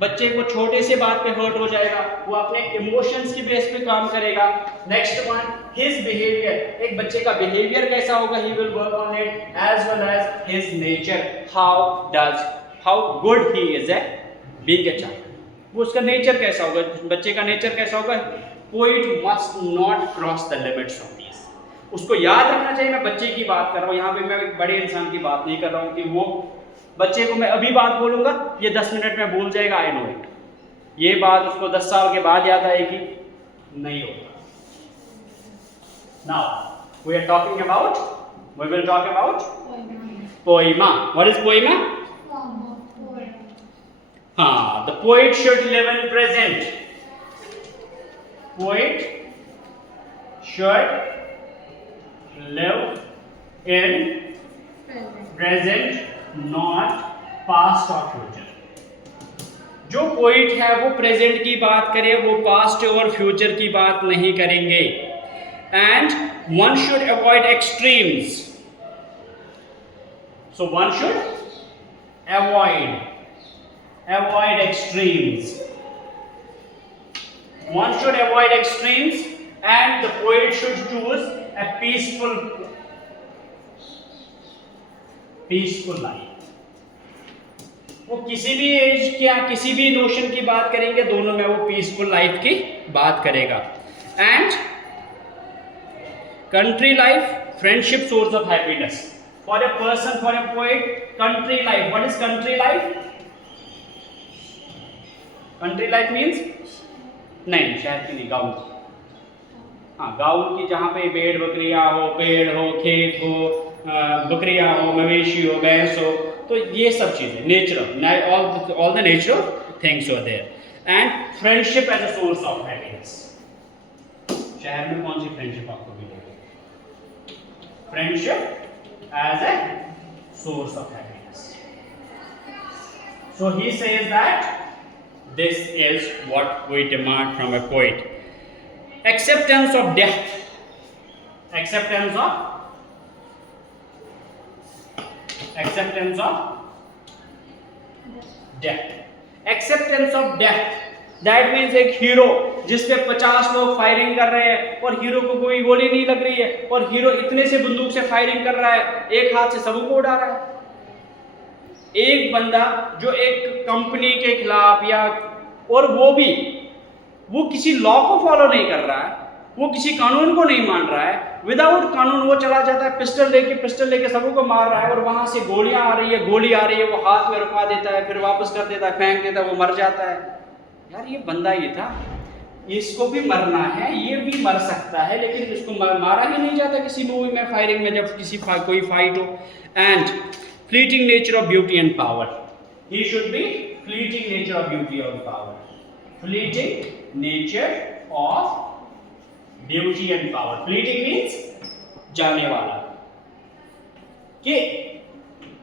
बच्चे को छोटे से बात पे हर्ट हो जाएगा, वो अपने इमोशंस की बेस पे काम करेगा. Next one, his behaviour. एक बच्चे का बिहेवियर कैसा होगा, he will work on it, as well as his nature. How good he is at being a child. वो उसका नेचर कैसा होगा, बच्चे का नेचर कैसा होगा. Poet must not cross the limits of this. उसको याद रखना चाहिए. मैं बच्चे की बात कर रहा हूँ यहाँ पे, मैं एक बड़े इंसान की बात नहीं कर रहा हूँ कि वो बच्चे को मैं अभी बात बोलूंगा ये 10 मिनट में भूल जाएगा. I know it. ये बात उसको 10 साल के बाद याद आएगी, नहीं होगा. Now we are talking about, we will talk about poema. What is poema? Form of poem. हाँ, the poet should live in present. Poet should live in present, not past or future. जो पोइट है वो प्रेजेंट की बात करे, वो पास्ट और फ्यूचर की बात नहीं करेंगे. And one should avoid extremes. So one should avoid extremes. One should avoid extremes and the poet should choose a peaceful life. वो किसी भी एज या किसी भी नोशन की बात करेंगे, दोनों में वो पीसफुल लाइफ की बात करेगा. And country life, friendship source of happiness for a person, for a poet. Country life, what is country life? Country life means नहीं, शहर की नहीं, गाँव. हाँ, गाँव की जहाँ पे भेड़ बकरियाँ हो, पेड़ हो, खेत हो, बकरियाँ हो, मवेशी हो, भैंस हो, तो ये सब चीज़ें natural, all the natural things are there. And friendship as a source of happiness. शहर में कौन सी फ्रेंडशिप आपको मिलेगी? Friendship as a source of happiness. So he says that this is what we demand from a poet. Acceptance of death. Acceptance of death. Acceptance of death. That means एक हीरो जिस पे 50 लोग फायरिंग कर रहे हैं और हीरो को कोई गोली नहीं लग रही है, और हीरो इतने से बंदूक से फायरिंग कर रहा है, एक हाथ से सबको उड़ा रहा है। एक बंदा जो एक कंपनी के खिलाफ या, और वो किसी लॉ को फॉलो नहीं कर रहा है, वो किसी कानून को नहीं मान रहा है, विदाउट कानून वो चला जाता है, पिस्टल लेके सबको मार रहा है, और वहां से गोली आ रही है, वो हाथ में रुकवा देता है, फिर वापस कर देता है, फेंक देता है, वो मर जाता है। यार ये बंदा ये था, इसको भी मरना है, ये भी मर सकता है, लेकिन इसको मारा ही नहीं जाता किसी मूवी में, फायरिंग में, जब कोई फाइट हो। And fleeting nature of beauty and power, he should be fleeting nature of beauty and power, fleeting nature of beauty and power. Fleeting means जाने वाला, कि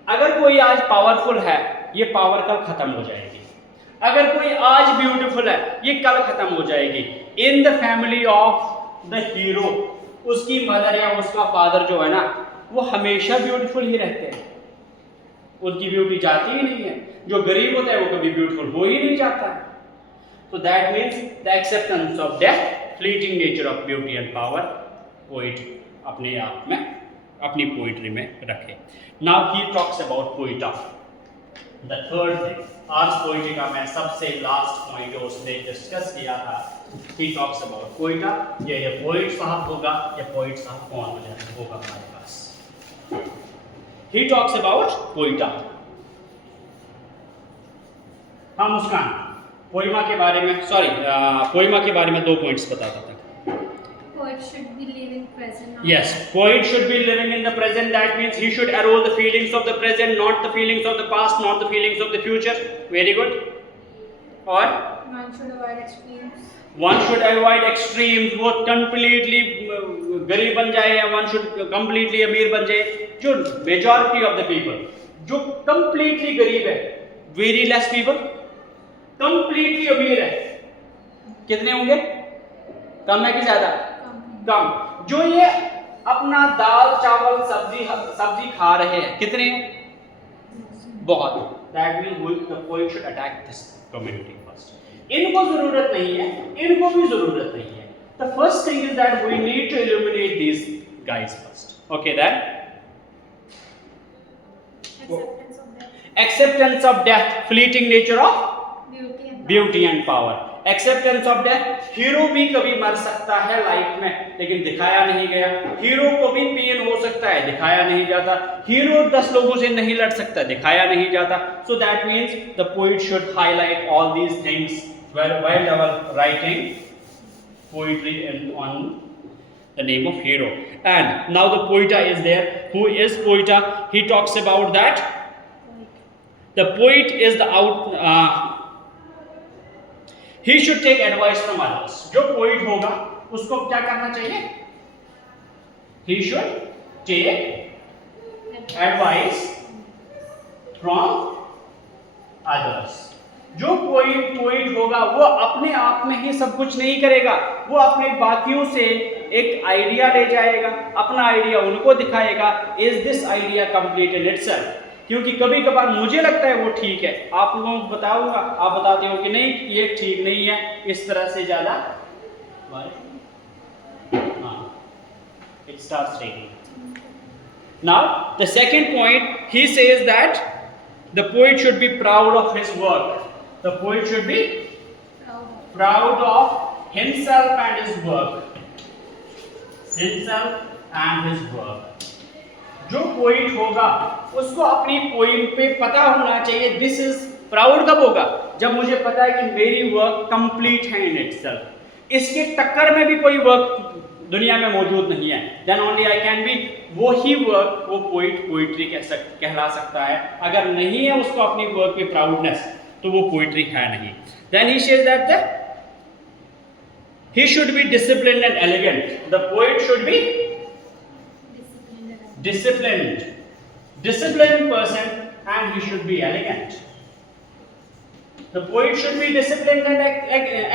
अगर कोई आज पावरफुल है, ये पावर कल खत्म हो जाएगी। अगर कोई आज ब्यूटीफुल है, ये कल खत्म हो जाएगी। In the family of the hero, उसकी मदर या उसका फादर जो है ना, वो हमेशा ब्यूटीफुल ही रहते हैं, उनकी ब्यूटी जाती ही नहीं है। जो गरीब होता है वो कभी ब्यूटीफुल हो ही नहीं जाता है। तो that means the acceptance of death, fleeting nature of beauty and power, poet अपने आप में, अपनी पोइट्री में रखे। Now he talks about poeta, the third thing. Ars Poetica में सबसे लास्ट पॉइंट जो उसने डिस्कस किया था, ही टॉक्स अबाउट पोइटा। ये पोइट साहब होगा, या पोइट साहब कौन होगा हमारे पास? ही टॉक्स अबाउट पोइटा। हाँ मुस्कान, पोइमा के बारे में, पोइमा के बारे में 2 पॉइंट्स बताता था। Poet should be living present. Yes, poet should be living in the present. That means he should arrow the feelings of the present, not the feelings of the past, not the feelings of the future. Very good. Or One should avoid extremes. One should avoid extremes. वो completely गरीब बन जाए या one should completely अमीर बन जाए। जो majority of the people, जो completely गरीब है, very less people, completely अमीर है, कितने होंगे? कम है कि ज़्यादा? कम। जो ये अपना दाल चावल सब्जी खा रहे हैं, कितने हैं? बहुत। That means the poet should attack this community first. इनको जरूरत नहीं है, इनको भी जरूरत नहीं है। The first thing is that we need to eliminate these guys first. Okay, then acceptance of death, fleeting nature of beauty and power. Acceptance of death, hero भी कभी मर सकता है लाइफ में, लेकिन दिखाया नहीं गया। हीरो को भी पेन हो सकता है, दिखाया नहीं जाता। हीरो 10 लोगों से नहीं लड़ सकता, दिखाया नहीं जाता। So that means the poet should highlight all these things while writing poetry on the name of hero. And now the poeta is there. Who is poeta? He talks about that the poet is the he should take advice from others. जो पोइट होगा उसको क्या करना चाहिए? He should take advice from others. जो पोइट होगा वो अपने आप में ही सब कुछ नहीं करेगा, वो अपने बाकियों से एक आइडिया ले जाएगा, अपना आइडिया उनको दिखाएगा। Is this idea complete in itself? क्योंकि कभी कभार मुझे लगता है वो ठीक है, आप लोगों को बताऊंगा, आप बताते हो कि नहीं ये ठीक नहीं है, इस तरह से ज्यादा it starts raining. Now the second point, he says that the poet should be proud of his work. The poet should be proud of himself and his work. Himself and his work. जो पोइट होगा उसको अपनी पोइम पे पता होना चाहिए। दिस इज प्राउड कब होगा? जब मुझे पता है कि मेरी वर्क कंप्लीट है इन इटसेल्फ। इसके टक्कर में भी कोई वर्क दुनिया में मौजूद नहीं है, then only I can be, वो ही वर्क वो पोइट्री कहला सकता है। अगर नहीं है उसको अपनी वर्क पे प्राउडनेस, तो वो पोइट्री है नहीं। Then he says that he should be disciplined and elegant. The poet should be disciplined person, and he should be elegant. The poet should be disciplined and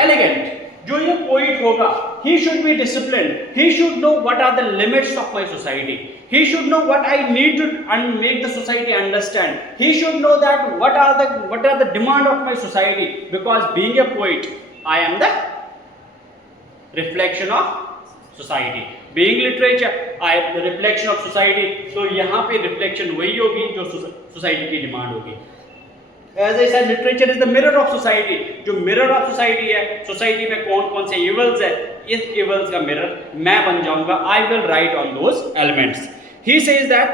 elegant. जो ये poet होगा, he should be disciplined. He should know what are the limits of my society. He should know what I need to make the society understand. He should know that what are the demand of my society. Because being a poet, I am the reflection of society. Being literature, I am the reflection of society. तो यहाँ पे reflection वही होगी जो society की demand होगी. As I said, literature is the mirror of society. जो mirror of society है, society में कौन कौन से evils है, इस evils का mirror मैं बन जाऊंगा. I will write on those elements. He says that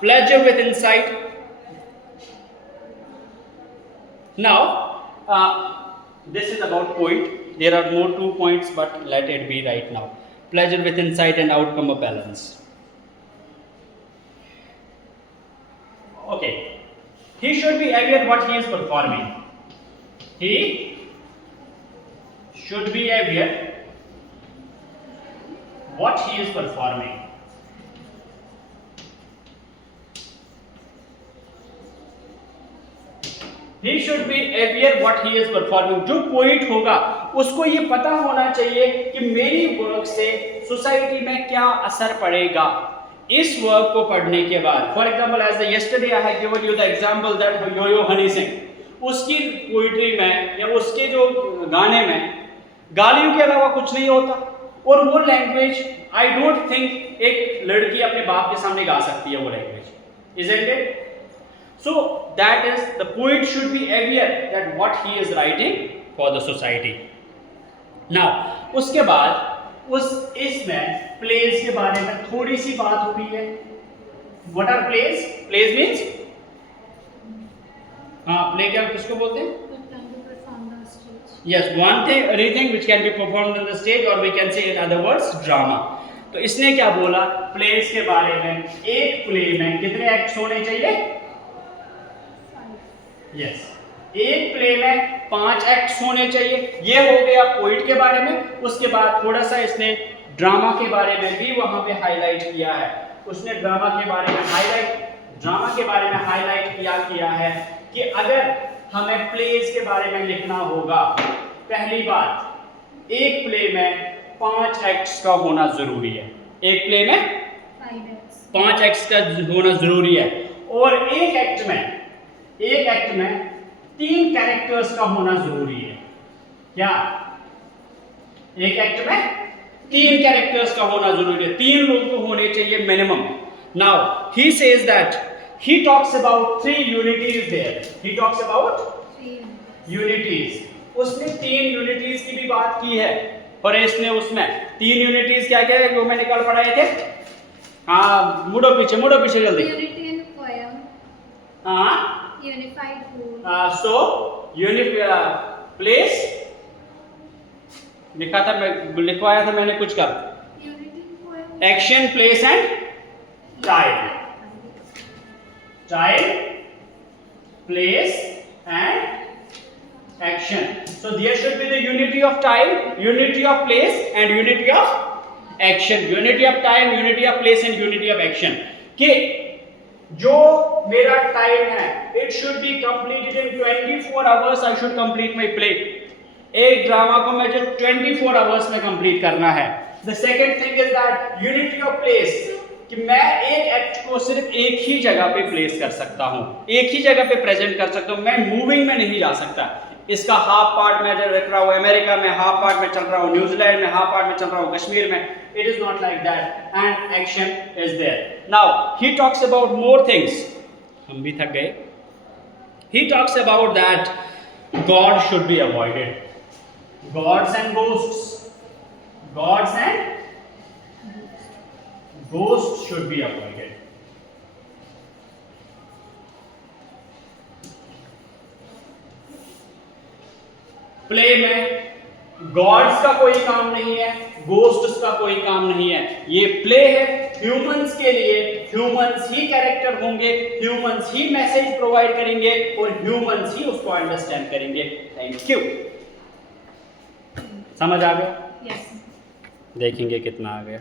pleasure with insight. Now, this is about poet. There are more 2 points, but let it be right now. Pleasure with insight and outcome of balance. Okay. He should be aware what he is performing. He should be aware what he is performing. He should be aware what he is performing. जो पोइट होगा उसको ये पता होना चाहिए कि मेरी वर्क से सोसाइटी में क्या असर पड़ेगा इस वर्क को पढ़ने के बाद. For example, as the yesterday I have given you the example that Yo Honey Singh, उसकी पोइट्री में या उसके जो गाने में गालियों के अलावा कुछ नहीं होता, और वो लैंग्वेज आई डोंट थिंक एक लड़की अपने बाप के सामने गा सकती है वो language. Isn't it? So that is, the poet should be aware that what he is writing for the society. Now, उसके बाद इसमें plays के बारे में थोड़ी सी बात हुई है. What are plays? Plays means play क्या किसको बोलते हैं? Yes, anything which can be performed on the stage, or we can say in other words drama. तो इसने क्या बोला plays के बारे में? एक play में कितने acts होने चाहिए? Yes. एक प्ले में 5 एक्ट्स होने चाहिए. ये हो गया पोइट के बारे में. उसके बाद थोड़ा सा इसने ड्रामा के बारे में भी वहां पे हाईलाइट किया है. उसने ड्रामा के बारे में हाईलाइट किया है कि अगर हमें प्लेस के बारे में लिखना होगा, पहली बात, एक प्ले में 5 एक्ट्स का होना जरूरी है. एक प्ले में 5 एक्ट्स का होना जरूरी है. और एक एक्ट में 3 कैरेक्टर्स का होना जरूरी है. क्या? एक एक्ट में 3 कैरेक्टर्स का होना जरूरी है. 3 लोग तो होने चाहिए minimum. Now he says that he talks about 3 unities there. He talks about 3 unities. उसने 3 यूनिटीज की भी बात की है. और इसने उसमें 3 यूनिटीज क्या क्या है जो मैंने कल पढ़ाए थे? हाँ, मुड़ो पीछे जल्दी. Unity in poem. हाँ, Unified whole. So place लिखा था, मैं लिखवाया था मैंने कुछ कर. Unity in poem. Action, place and time. Time, place and action. So there should be the unity of time, unity of place and unity of action. Unity of time, unity of place and unity of action. कि जो मेरा टाइम है, it should be completed in 24 hours. I should complete my play. एक ड्रामा को मुझे 24 hours में कंप्लीट करना है. The second thing is that unity of place, कि मैं एक एक्ट को सिर्फ एक ही जगह पे प्लेस कर सकता हूँ, एक ही जगह पे प्रेजेंट कर सकता हूँ. मैं मूविंग में नहीं जा सकता. इसका हाफ पार्ट में रख रहा हूँ अमेरिका में, हाफ पार्ट में चल रहा हूँ न्यूजीलैंड में, हाफ पार्ट में चल रहा हूँ कश्मीर में. It is not like that, and action is there. Now he talks about more things. हम भी थक गए. He talks about that God should be avoided. Gods and ghosts. Ghosts should be avoided. Play में गॉड्स का कोई काम नहीं है, गोस्ट्स का कोई काम नहीं है, ये प्ले है ह्यूमंस के लिए। ह्यूमंस ही कैरेक्टर होंगे, ह्यूमंस ही मैसेज प्रोवाइड करेंगे और ह्यूमंस ही उसको अंडरस्टैंड करेंगे। Thank you. समझ आ गया? Yes. देखेंगे कितना आ गया।